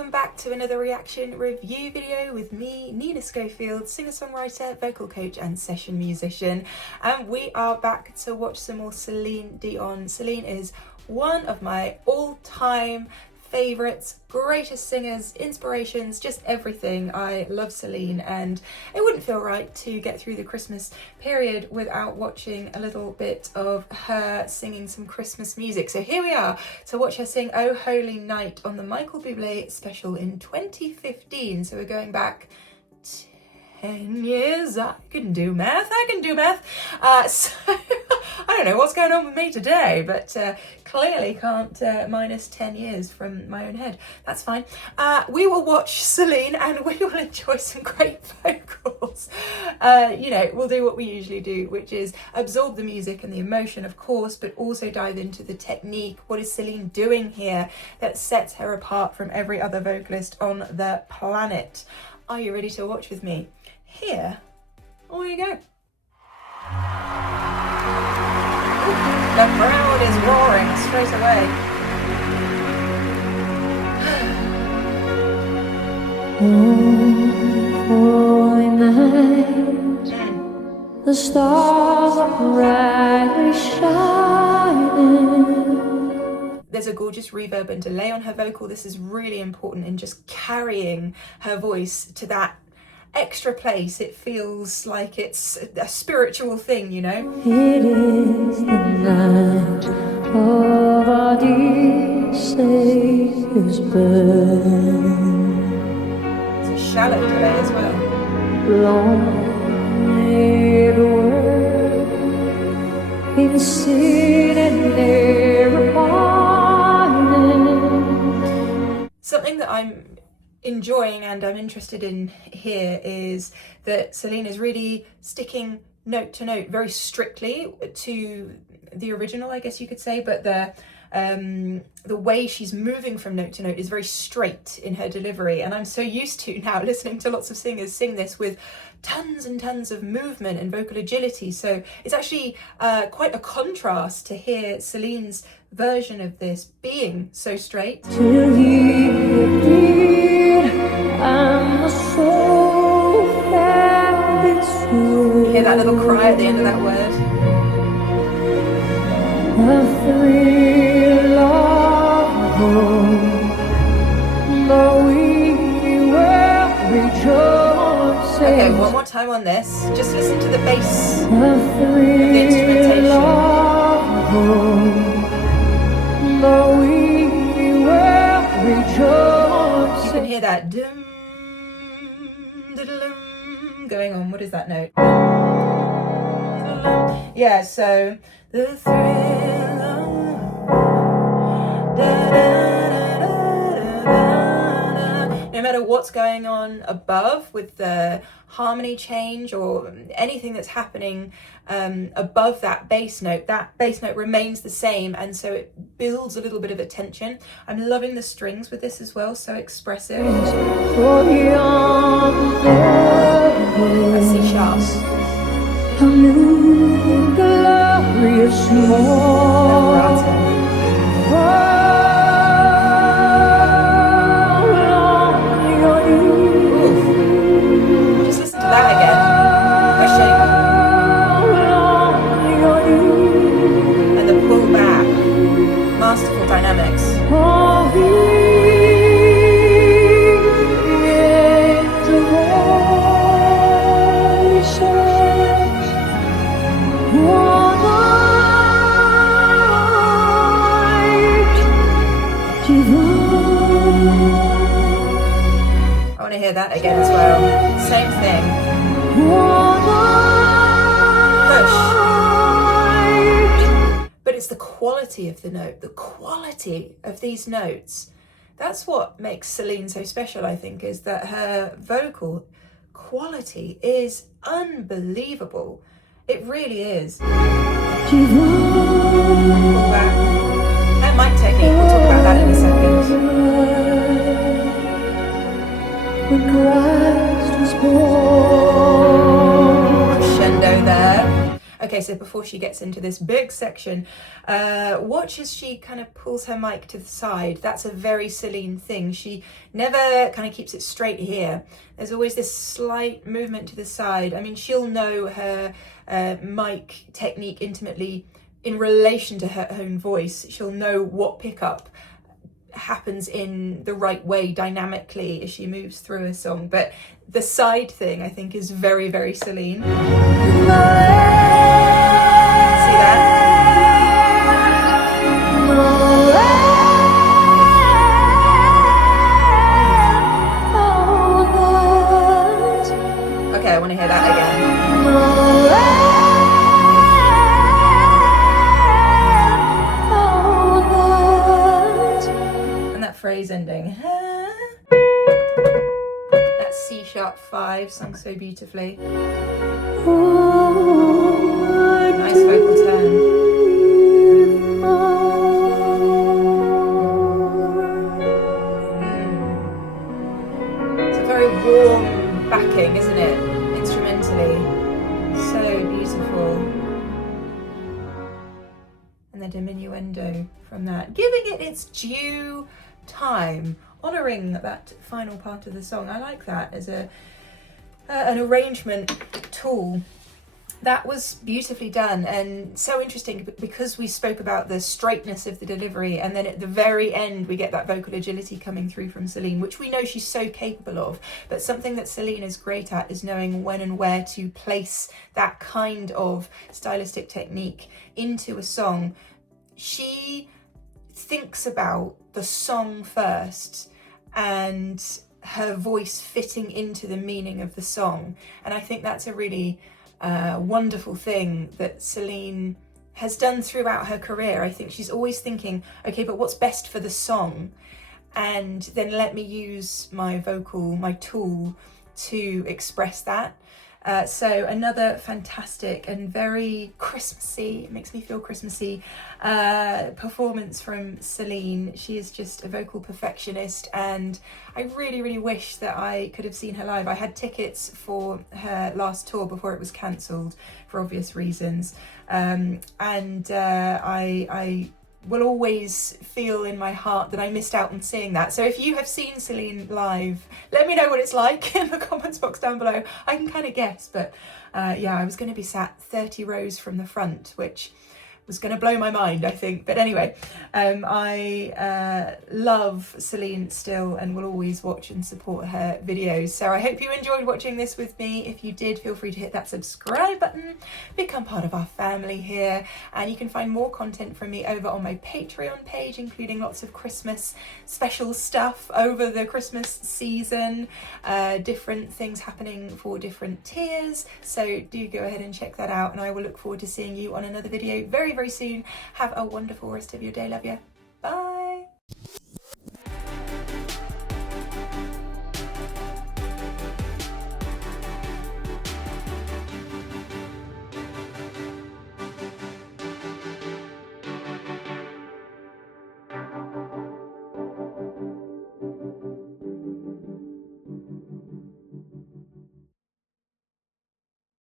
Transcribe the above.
welcome back to another reaction review video with me, Nina Schofield, singer-songwriter, vocal coach and session musician. And we are back to watch some more Celine Dion. Celine is one of my all-time favourites, greatest singers, inspirations, just everything. I love Celine, and it wouldn't feel right to get through the Christmas period without watching a little bit of her singing some Christmas music. So here we are to watch her sing Oh Holy Night on the Michael Bublé special in 2015. So we're going back 10 years. I can do math. So I don't know what's going on with me today, but clearly can't minus 10 years from my own head. That's fine. We will watch Celine and we will enjoy some great vocals. We'll do what we usually do, which is absorb the music and the emotion, of course, but also dive into the technique. What is Celine doing here that sets her apart from every other vocalist on the planet? Are you ready to watch with me? Here we go. The crowd is roaring straight away. Holy night, the stars are brightly shining. There's a gorgeous reverb and delay on her vocal. This is really important in just carrying her voice to that extra place. It feels like it's a spiritual thing, you know? It is the night of our dear Savior's birth. It's a shallow delay as well. Long live the word in sin and error pardon. Something that I'm enjoying and I'm interested in here is that Celine is really sticking note to note very strictly to the original, I guess you could say, but the way she's moving from note to note is very straight in her delivery. And I'm so used to now listening to lots of singers sing this with tons and tons of movement and vocal agility. So it's actually quite a contrast to hear Celine's version of this being so straight. Till he appeared, and the soul found its way. Hear that little cry at the end of that word? A thrill of hope, though we will rejoice. Okay, one more time on this. Just listen to the bass A of the instrumentation. thrill of hope, though we will rejoice. You can hear that dum, da-da-dum, going on. What is that note? Yeah, so the thrill of no matter what's going on above with the harmony change or anything that's happening above that bass note remains the same, and so it builds a little bit of a tension. I'm loving the strings with this as well, so expressive. That's C sharp. A new glorious morn. Just listen to that again. Pushing. And the pull back. Masterful dynamics. I want to hear that again as well. Same thing. Push. But it's the quality of the note, the quality of these notes. That's what makes Celine so special, I think, is that her vocal quality is unbelievable. It really is. Pull back. And mic technique, we'll talk about that in a second. When Christ was born. Crescendo there. Okay, so before she gets into this big section, watch as she kind of pulls her mic to the side. That's a very Celine thing. She never kind of keeps it straight here. There's always this slight movement to the side. I mean, she'll know her mic technique intimately in relation to her own voice. She'll know what pickup happens in the right way dynamically as she moves through a song, but the side thing I think is very, very Celine. See that? Okay, I want to hear that again. Phrase ending. That's C#5 sung so beautifully. Nice vocal turn. It's a very warm backing, isn't it? Instrumentally. So beautiful. And the diminuendo from that, giving it its due time, honouring that final part of the song. I like that as an arrangement tool. That was beautifully done and so interesting because we spoke about the straightness of the delivery, and then at the very end we get that vocal agility coming through from Celine, which we know she's so capable of. But something that Celine is great at is knowing when and where to place that kind of stylistic technique into a song. She thinks about the song first and her voice fitting into the meaning of the song, and I think that's a really wonderful thing that Celine has done throughout her career. I think she's always thinking, okay, but what's best for the song, and then let me use my vocal, my tool, to express that. So another fantastic and very Christmassy, it makes me feel Christmassy, performance from Celine. She is just a vocal perfectionist, and I really, really wish that I could have seen her live. I had tickets for her last tour before it was cancelled for obvious reasons, and I will always feel in my heart that I missed out on seeing that. So if you have seen Celine live, let me know what it's like in the comments box down below. I can kind of guess, but yeah, I was going to be sat 30 rows from the front, which was going to blow my mind, I think. But anyway, I love Celine still and will always watch and support her videos. So I hope you enjoyed watching this with me. If you did, feel free to hit that subscribe button, become part of our family here, and you can find more content from me over on my Patreon page, including lots of Christmas special stuff over the Christmas season, different things happening for different tiers. So do go ahead and check that out, and I will look forward to seeing you on another video very, very soon. Have a wonderful rest of your day. Love you. Bye.